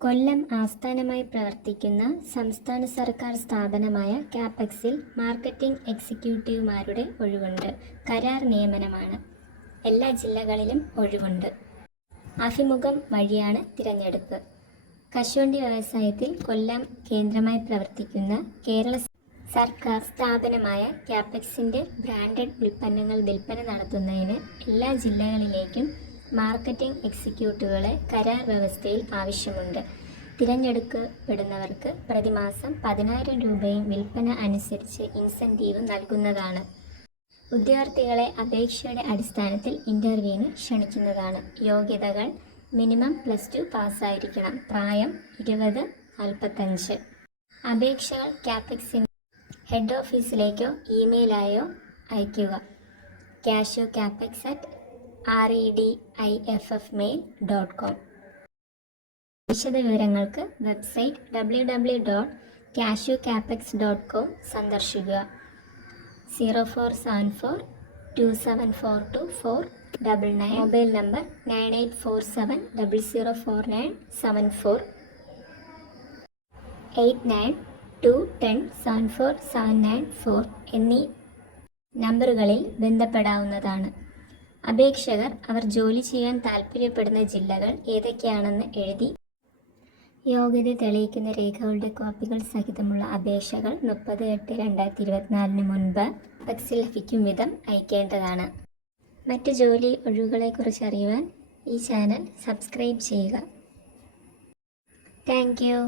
കൊല്ലം ആസ്ഥാനമായി പ്രവർത്തിക്കുന്ന സംസ്ഥാന സർക്കാർ സ്ഥാപനമായ കാപെക്സിൽ മാർക്കറ്റിംഗ് എക്സിക്യൂട്ടീവുമാരുടെ ഒഴിവുണ്ട്. കരാർ നിയമനമാണ്. എല്ലാ ജില്ലകളിലും ഒഴിവുണ്ട്. അഭിമുഖം വഴിയാണ് തിരഞ്ഞെടുപ്പ്. കശുവണ്ടി വ്യവസായത്തിൽ കൊല്ലം കേന്ദ്രമായി പ്രവർത്തിക്കുന്ന കേരള സർക്കാർ സ്ഥാപനമായ കാപെക്സിൻ്റെ ബ്രാൻഡഡ് ഉൽപ്പന്നങ്ങൾ വിൽപ്പന നടത്തുന്നതിന് എല്ലാ ജില്ലകളിലേക്കും മാർക്കറ്റിംഗ് എക്സിക്യൂട്ടീവുകളെ കരാർ വ്യവസ്ഥയിൽ ആവശ്യമുണ്ട്. തിരഞ്ഞെടുക്കപ്പെടുന്നവർക്ക് പ്രതിമാസം 10,000 രൂപയും വിൽപ്പന അനുസരിച്ച് ഇൻസെൻറ്റീവും നൽകുന്നതാണ്. ഉദ്യോഗാർത്ഥികളെ അപേക്ഷയുടെ അടിസ്ഥാനത്തിൽ ഇൻ്റർവ്യൂവിന് ക്ഷണിക്കുന്നതാണ്. യോഗ്യതകൾ: മിനിമം +2 പാസ്സായിരിക്കണം. പ്രായം 20-45. അപേക്ഷകൾ കാപെക്സിൻ്റെ ഹെഡ് ഓഫീസിലേക്കോ ഇമെയിലായോ അയയ്ക്കുക. cashew@redIffmail.com. വിശദവിവരങ്ങൾക്ക് വെബ്സൈറ്റ് www.cashewcapex.com സന്ദർശിക്കുക. 0474274249. മൊബൈൽ നമ്പർ 9847004974 8921074794 എന്നീ നമ്പറുകളിൽ ബന്ധപ്പെടാവുന്നതാണ്. അപേക്ഷകർ അവർ ജോലി ചെയ്യാൻ താൽപ്പര്യപ്പെടുന്ന ജില്ലകൾ ഏതൊക്കെയാണെന്ന് എഴുതി യോഗ്യത തെളിയിക്കുന്ന രേഖകളുടെ കോപ്പികൾ സഹിതമുള്ള അപേക്ഷകൾ 30/8/2024 മുൻപ് കാപെക്സിൽ ലഭിക്കും വിധം അയക്കേണ്ടതാണ്. മറ്റ് ജോലി ഒഴിവുകളെക്കുറിച്ച് അറിയുവാൻ ഈ ചാനൽ സബ്സ്ക്രൈബ് ചെയ്യുക. Thank you.